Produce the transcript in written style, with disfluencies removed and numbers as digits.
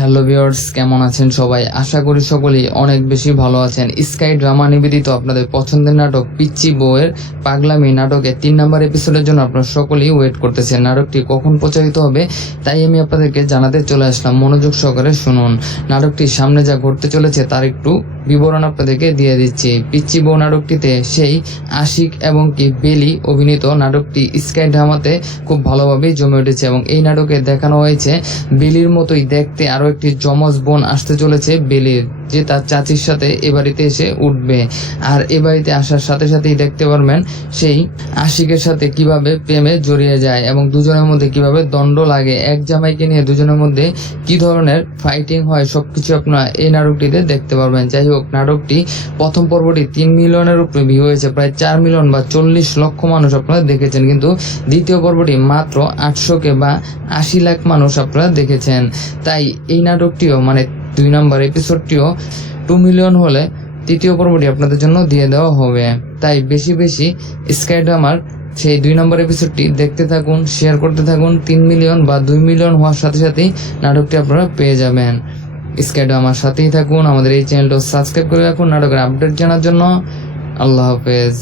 Hello viewers, কেমন আছেন সবাই? আশা করি সকলেই অনেক বেশি ভালো আছেন। স্কাই ড্রামা নিবেদিত আপনাদের পছন্দের নাটক পিচ্চি বউয়ের পাগলামি নাটকের 3 নম্বর এপিসোডের জন্য আপনারা সকলেই ওয়েট করতেছেন। নাটকটি কখন প্রচারিত হবে তাই আমি আপনাদেরকে জানাতে চলে আসলাম। মনোযোগ সহকারে শুনুন। নাটকটি সামনে যা ঘটতে চলেছে তার একটু বিবরণ আপনাদেরকে দিয়ে দিচ্ছি। পিচ্চি বউ নাটকটিতে সেই আশিক এবং কি বেলি অভিনীত নাটকটি স্কাই ড্রামাতে খুব ভালোভাবেই জমে উঠেছে এবং এই নাটকে দেখানো হয়েছে বেলির মতোই দেখতে আরো একটি যমজ বোন আসতে চলেছে বেলির, যে তার চাচির সাথে এ বাড়িতে এসে উঠবে। আর এ বাড়িতে আসার সাথে সাথেই দেখতে পারবেন সেই আশিকের সাথে কিভাবে প্রেমে জড়িয়ে যায় এবং দুজনের মধ্যে কিভাবে দ্বন্দ্ব লাগে, এক জামাইকে নিয়ে দুজনের মধ্যে কি ধরনের ফাইটিং হয় সবকিছু আপনারা এই নাটকটিতে দেখতে পারবেন। যাই হোক, নাটকটি প্রথম পর্বটি 3 মিলিয়নের উপরে ভিউ হয়েছে, প্রায় 4 মিলিয়ন বা 40 লক্ষ মানুষ আপনারা দেখেছেন, কিন্তু দ্বিতীয় পর্বটি মাত্র 800K বা 80 লাখ মানুষ আপনারা দেখেছেন। তাই এই নাটকটিও মানে 2 নম্বর এপিসোডটিও 2 মিলিয়ন হলে তৃতীয় পর্বটি আপনাদের জন্য দিয়ে দেওয়া হবে। তাই বেশি বেশি স্কাই ড্রামার সেই 2 নম্বর এপিসোডটি দেখতে থাকুন, শেয়ার করতে থাকুন। 3 মিলিয়ন বা 2 মিলিয়ন হওয়ার সাথে সাথেই নাটকটি আপনারা পেয়ে যাবেন। স্কাই ড্রামার সাথেই থাকুন, আমাদের এই চ্যানেলটা সাবস্ক্রাইব করে রাখুন নাটকের আপডেট জানার জন্য। আল্লাহ হাফেজ।